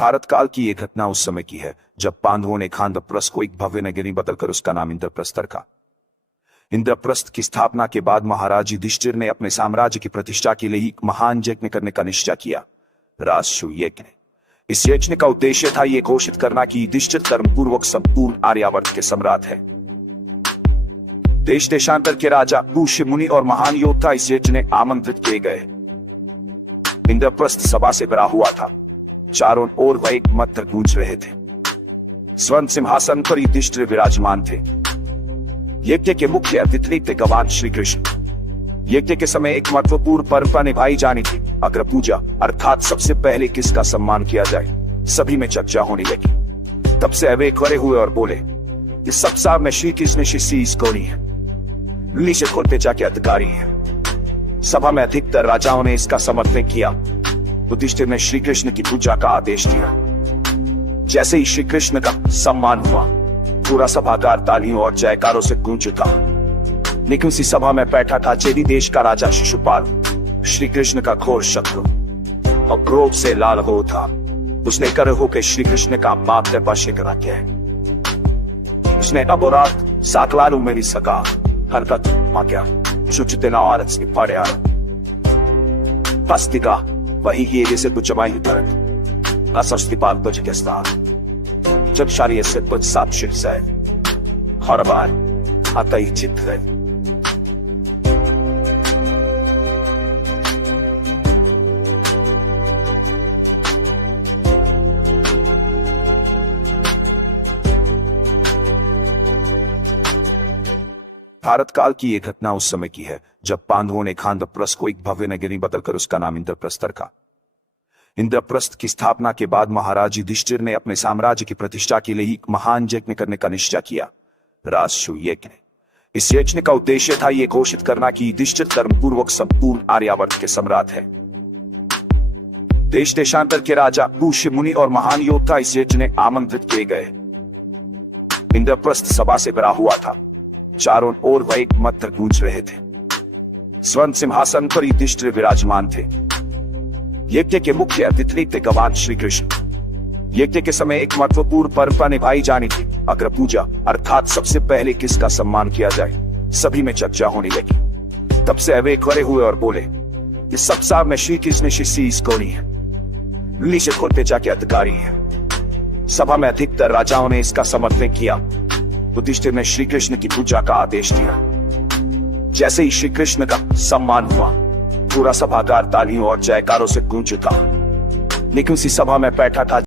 भारत काल की ये घटना उस समय की है जब पांडवों ने खांडवप्रस्थ को एक भव्य नगरी बदलकर उसका नाम इंद्रप्रस्थ रखा। इंद्रप्रस्थ की स्थापना के बाद महाराज युधिष्ठिर ने अपने साम्राज्य की प्रतिष्ठा के लिए एक महान यज्ञ करने का निश्चय किया, राजसूय यज्ञ। इस यज्ञ का उद्देश्य था यह घोषित करना कि युधिष्ठिर धर्मपूर्वक संपूर्ण आर्यावर्त के सम्राट है। देश देशांतर के राजा, ऋषि मुनि और महान योद्धा इस यज्ञ में आमंत्रित किए गए। इंद्रप्रस्थ सभा से भरा हुआ था, चारों ओर वह एक मंत्र गूंज रहे थे। स्वर्ण सिंहासन पर युधिष्ठिर विराजमान थे। यज्ञ के मुख्य अतिथि थे भगवान श्री कृष्ण। यज्ञ के समय एक महत्वपूर्ण परंपरा निभाई जानी थी, अग्र पूजा, अर्थात सबसे पहले किसका सम्मान किया जाए। सभी में चर्चा होने लगी। तब से वे खड़े हुए और बोले, इस सप्ताह में श्री कृष्ण शिष्य गौरी है, नीचे खोलतेजा के अधिकारी है। सभा में अधिकतर राजाओं ने इसका समर्थन किया। युधिष्ठिर ने श्री कृष्ण की पूजा का आदेश दिया। जैसे ही श्री कृष्ण का सम्मान हुआ, पूरा सभागार तालियों और जयकारों से गूंज उठा। लेकिन उसी सभा में बैठा था चेदी देश का राजा शिशुपाल, श्री कृष्ण का घोर शत्रु, और क्रोध से लाल हो उठा। उसने कर होकर श्री कृष्ण का माथे पर शिकरा किया। उसने अबोरात साकलारू मेरी सका हरकत मांगा, सुचितना औरत से पड़े आ पस्तिका वही ये जैसे कुछ जमाई तरह असस्ती पाल बच के स्थान जब शारीय से कुछ साक्षित से हर बार आता ही चित्त है। भारत काल की यह घटना उस समय की है जब पांडवों ने खांडवप्रस्थ को एक भव्य नगरी बदलकर उसका नाम इंद्रप्रस्थ रखा। इंद्रप्रस्थ की स्थापना के बाद महाराज युधिष्ठिर ने अपने साम्राज्य की प्रतिष्ठा के लिए एक महान यज्ञ करने का निश्चय किया, राजसूय यज्ञ। इस यज्ञ का उद्देश्य था यह घोषित करना कि युधिष्ठिर धर्मपूर्वक संपूर्ण आर्यावर्त के सम्राट है। देश देशांतर के राजा, ऋषि मुनि और महान योद्धा इस यज्ञ में आमंत्रित किए गए। इंद्रप्रस्थ सभा से भरा हुआ था, चारों ओर वह एक मंत्र गूंज रहे थे। स्वर्ण सिंहासन पर युधिष्ठिर विराजमान थे। यज्ञ के मुख्य अतिथि थे भगवान श्री कृष्ण। यज्ञ के समय एक महत्वपूर्ण परंपरा निभाई जानी थी, अग्र पूजा, अर्थात सबसे पहले किसका सम्मान किया जाए। सभी में चर्चा होने लगी। तब से वे खड़े हुए और बोले, इस सप्ताह में श्री कृष्ण शिष्य गौरी है, नीचे खोलतेजा के अधिकारी है। सभा में अधिकतर राजाओं ने इसका समर्थन किया। युधिष्ठिर ने श्री कृष्ण की पूजा का आदेश दिया। जैसे ही श्री कृष्ण का सम्मान हुआ, पूरा सभागार तालियों और जयकारों से गूंज उठा। लेकिन उसी सभा में बैठा था